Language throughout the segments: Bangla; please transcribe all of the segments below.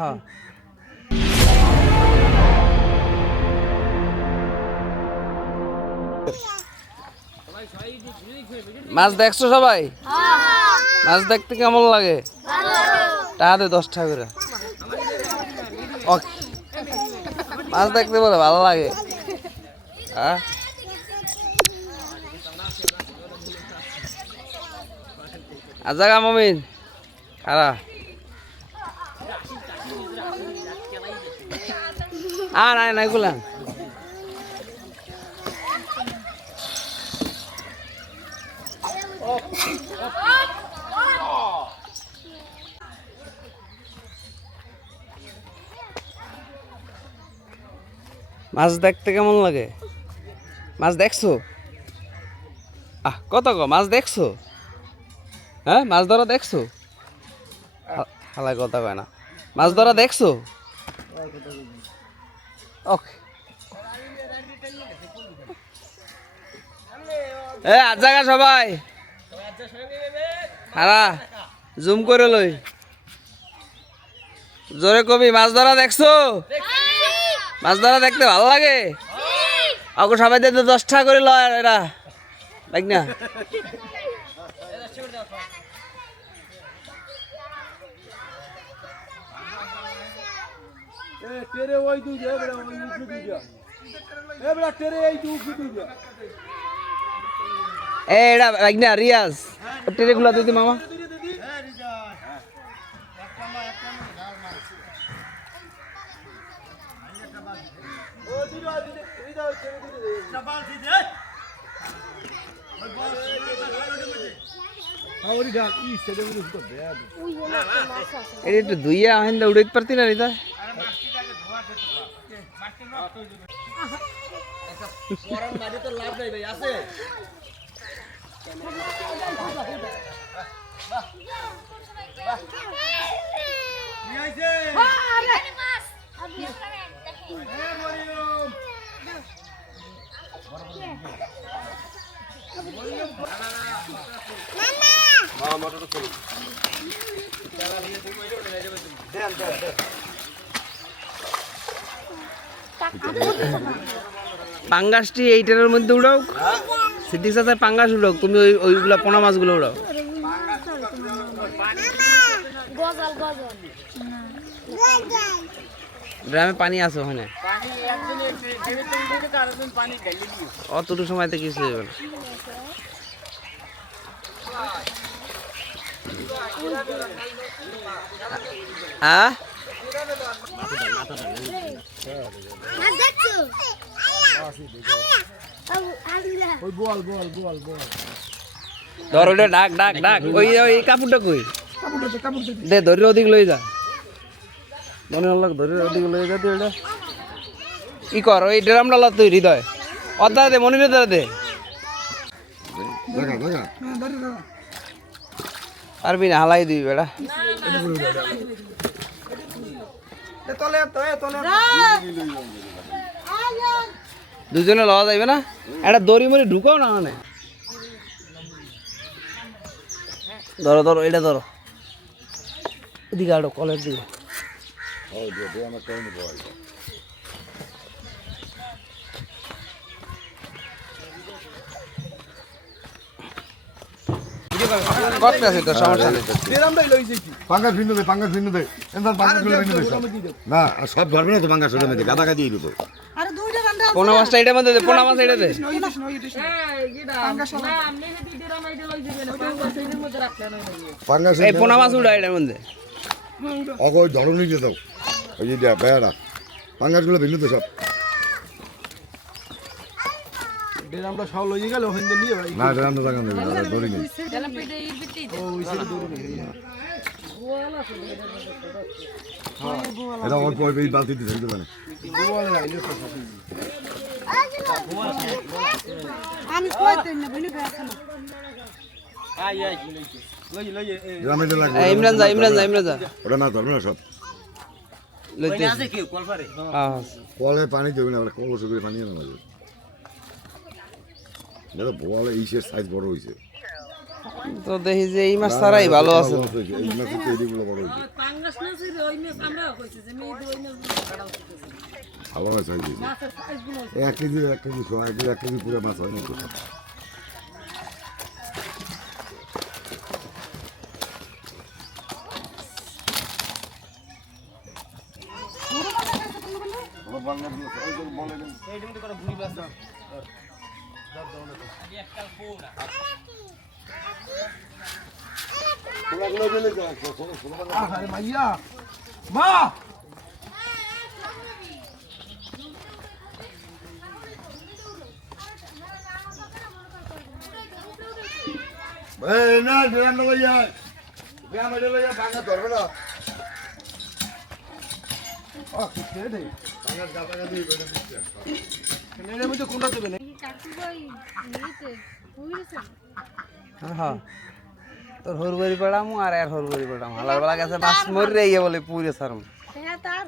হ্যাঁ মাছ দেখছো সবাই? মাছ দেখতে কেমন লাগে? টাকা দে 10 টাকা করে। মাছ দেখতে বলে ভালো লাগে। হ্যাঁ আজাগা মমিন খারা নাই নাই গুলা মাছ দেখতে কেমন লাগে? মাছ দেখছো? কত গো মাছ দেখছো? হ্যাঁ মাছ ধরা দেখছো? হালাই কথা কয় না। মাছ ধরা দেখছো? ওকে আজাগা সবাই হারা জুম করে লই জোরে কবি মাছ ধরা দেখছো? মাছ ধরা দেখতে ভালো লাগে? ওকে সবাই দিতে 10 টাকা করে লয় এরা দেখ না এটা দেখ না রিয়াজ টেরে গুলা দিদি মামা একটু ধুইয়া আহেন উড়াইতে পারতি না রিতা পাঙ্গাসটি এইটার মধ্যে উড়াও সিটি সাথে পাঙ্গাস উড়াও তুমি ওইগুলা পোনা মাছগুলো উড়াও গ্রামে পানি আছে ওখানে অতটুকু সময়তে কিছু হইবে না হ্যাঁ ধর ওইটা ডাক ডাক ডাক ওই কাপড়টা কই দে ধরে ওদিক লই যা মনে হল ধরে ওদিক লই যা তুই ওইটা ই কর ওই ড্রামটা লা তুই হৃদয় অদা দে মনে দে দে পারবি না হালাই দিবি বেটা দুজনে লওয়া যাইবে না একটা দড়ি মরি ঢুকাও না মানে ধরো ধরো এটা ধরো এদিকে আরো কলের দিকে কত আছে তো সমস্যা নেই পাঙ্গাস ভিন্ন দে পাঙ্গাস ভিন্ন দে এনদার পাঙ্গাস ভিন্ন দে না সব ধরবে না তো পাঙ্গাস ওটা মধ্যে গাদা গাদি দিবো আরে দুইটা গান্ডা পোনা মাছটা এটা মধ্যে দে পোনা মাছ এটা দে পাঙ্গাস এই পোনা মাছ উড়া এটার মধ্যে অগো ধরনি দিয়ে দাও ওই যে দেয়া বেড়া পাঙ্গাসগুলো ভিন্ন তো সব ডেরামটা সব লইয়ে গেল ওখান দিয়ে নিয়ে ভাই না ড্রামটা টাকা নেই ধরি নেই এটা অল্প অল্প এই বালতি দিয়ে ধরতে পারে আমি কইতেন না বলি বেখা না ড্রামে লাগবে ইমরান যা ইমরান যা ইমরান যা ওটা না ধরবে না সব লইতে হ্যাঁ কলে পানি দেবে না আমরা কলস করে পানি আনা লাগবে দাদা বলে ইসের সাইজ বড় হয়েছে তো দেখি যে এই মাছ ছাড়াই ভালো আছে। এই মাছ তো এদিকগুলো বড় হয়েছে পাঙ্গাস না ছিল ওই মেস আমরাও কইছি যে মেয়ে ওই মেস ছাড়াও করতেছে ভালো মাছ হয়েছে মাছের সাইজ গুলো 1 কেজি 1 কেজি পুরো মাছ হয় না আরে মাইয়া মা এই না ড্রাম না ভাইয়া ড্রাম এটা লইয়া ভাঙা ধরবে না আ কি ছেড়ে দে ভাঙা গাদা দিয়ে বেড়ে দিচ্ছে এর মধ্যে কোনটা দেবে না হ্যাঁ তোর হরবরি পড়ামু আর এর হরবরি পড়ামু হালার বেলা গেছে মাছ মরে ইয়ে বলে পুরে সারম হ্যাঁ তার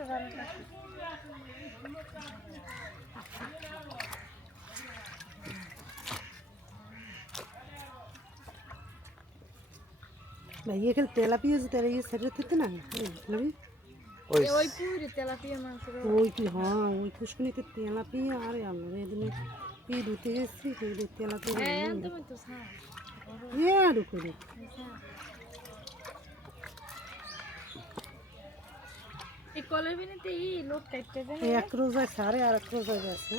ভাই এখানে তেলাপিয়া যে তেলা ইয়ে সেটা দিতে না ওই ওই পুরি তেলাপিয়া মাছ ওই কি হ্যাঁ ওই খুশকুনিতে তেলাপিয়া আরে আমরা এদিনে এই দুতে এসেছি এই দুতে তেলাপিয়া হ্যাঁ তুমি তো সারা হ্যাঁ রুকো এই কলের বিনেতে এই লোক কাটতে দেন এক রোজা সারে আর এক রোজা আছে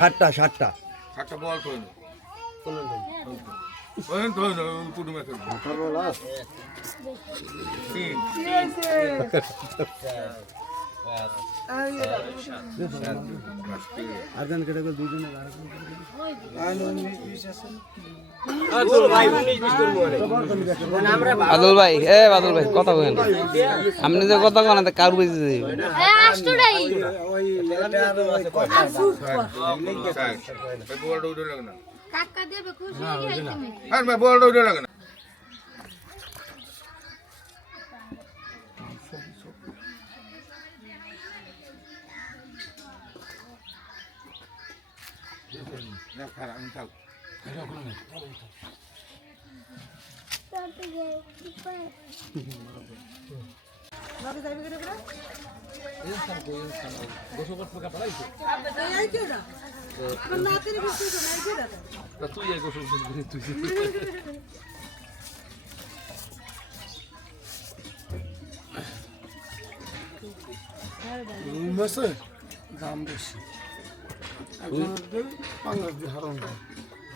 সাতটা সাতটা একটা বল কই না ওই তো পুরো ম্যাচ আরজন কেটে গেল দুইজনে বাদল ভাই বাদল ভাই কথা কইেন আপনি যে কথা কন না কার বুঝে দিই বলটা উঠে লাগে না কাকা দেবে খুশি হয়ে গেছে তুমি আর বলটা উঠে লাগে না বাবা যাইবে করে বড় তুই এই গোসল করে তুই রুই মাছের দাম বেশি পাঙ্গাস দিয়ে হারানো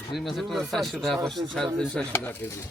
দুই মাসে তো 400 টাকা 450 টাকা কেজি